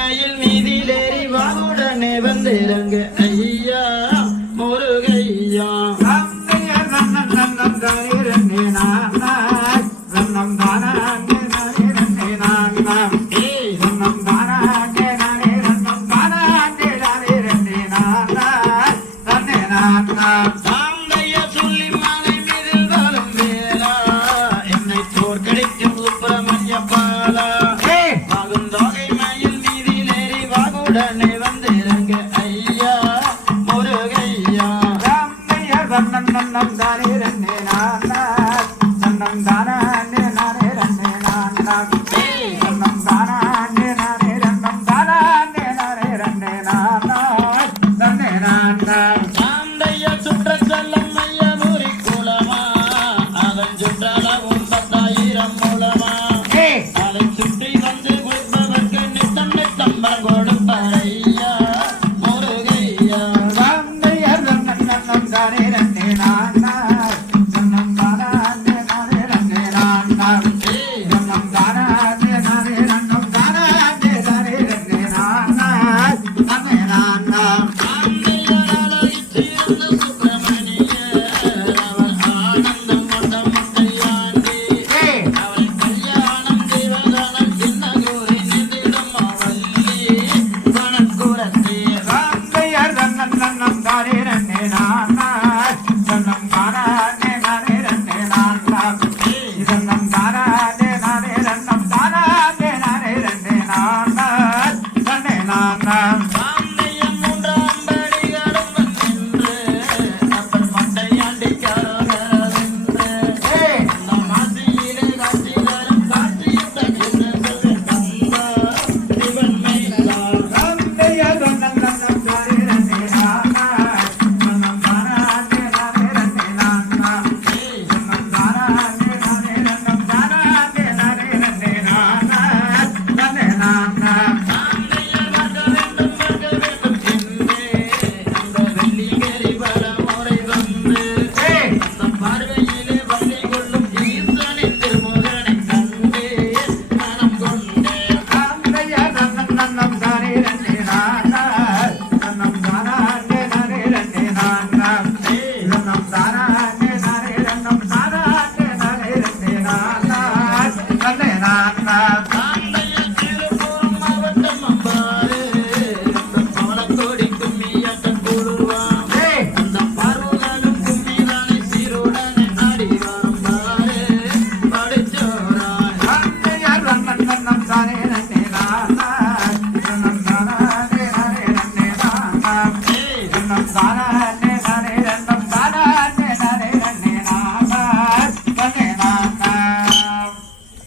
மயில் மீதிலேறி வாவுடனே வந்திறங்க. ஐயா முருகையா. ஏய், உடனே வந்திருங்க ஐயா முருகையா. ராமையா நன்னம் நன்னம் தானே ரன்னே நானா நன்னம் தானா நானே ரன்னே நானா நன்னம் தானா நானே ரன்னம் தானா நானே ரன்னே நானா ரன்னே நானா சாந்தையா சுற்ற சொல்லம் ஐயா முறிக்குளமா அவன் சுற்றா ಸೇನಾ নাম